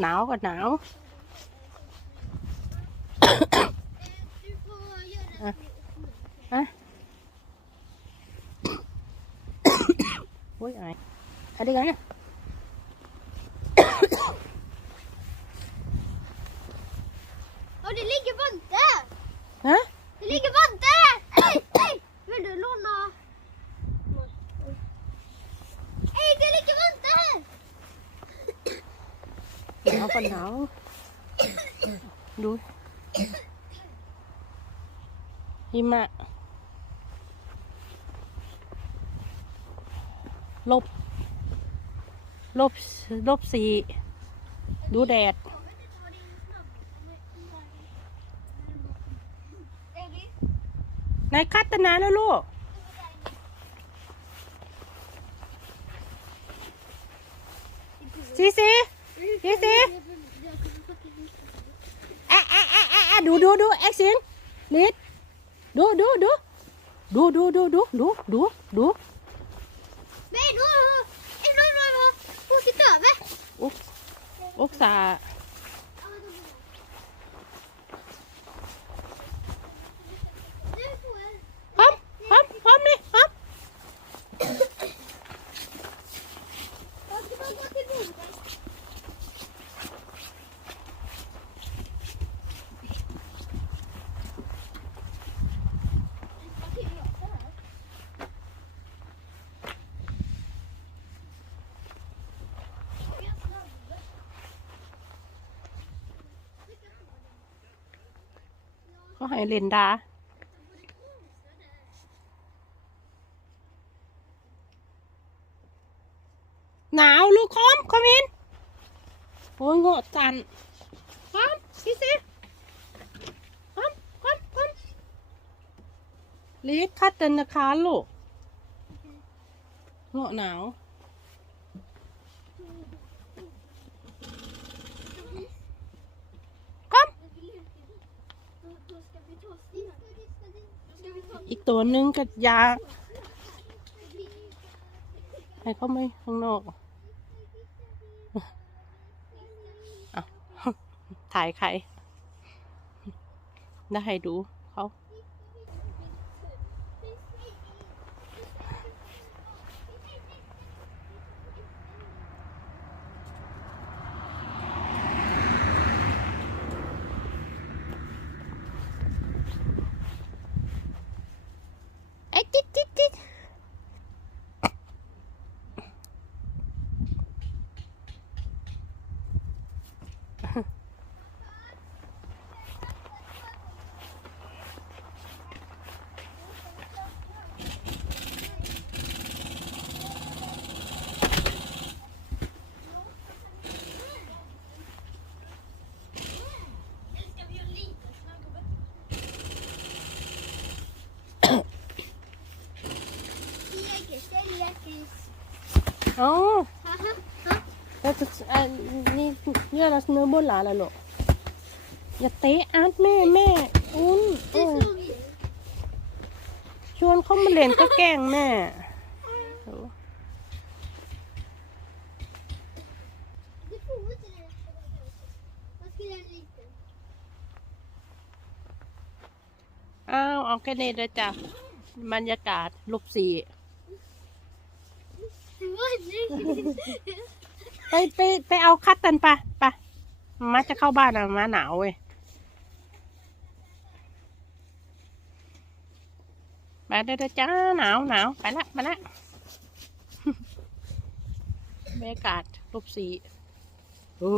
หนาวก็หนาว ฮะ โอ้ยอายอะไรกันเนี่ย Och det ligger vantar! ฮะ Det ligger vantar! หนาวก็หนาวดูหิมะลบ ลบ ลบสี่ดูแดด นายคัดตนาแล้วลูก ซีซี ซีซีแอะแอะแอะแอะแอะดูดูดูแอคซินลิดดูดูดูดูดูดูดูดูดูดู Nej, nu! Ej, nu, nu, nu! Hon sitter över! อุกอุกสา Nu får jag... พร้อมพร้อมพร้อมนี่พร้อม Jag ska bara gå till bordet. เขาให้เล่นดาหนาวลูกคอมคอมอินโอ้ยโง่จันคอมซีซีคอมคอมคอมลิดคัดเดินนะคะลูกโง่หนาว ตัวหนึงกับยาให้เขาไม่ข้างนอกเอาถ่ายใคร ได้ให้ดูเขา ไอ้ยติ๊ดติ๊ดติ๊ด อ๋อ Haha, ha. แล้วจะนี่เยอะแล้วเนื้อบนหลาแล้วลูกอย่าเตะอาร์ตแม่แม่อุ้นโอ้ชวนเขามาเล่นก็แกล้งแม่อ้าวเอาแค่นี้เลยจ้ะบรรยากาศลบสี่ ไปไปไปเอาคัตตันไปไปมาจะเข้าบ้านอะมาหนาวเว้ยไปเด้อจ้าหนาวหนาวไปละไปละบรรยากาศรูปสีโอ้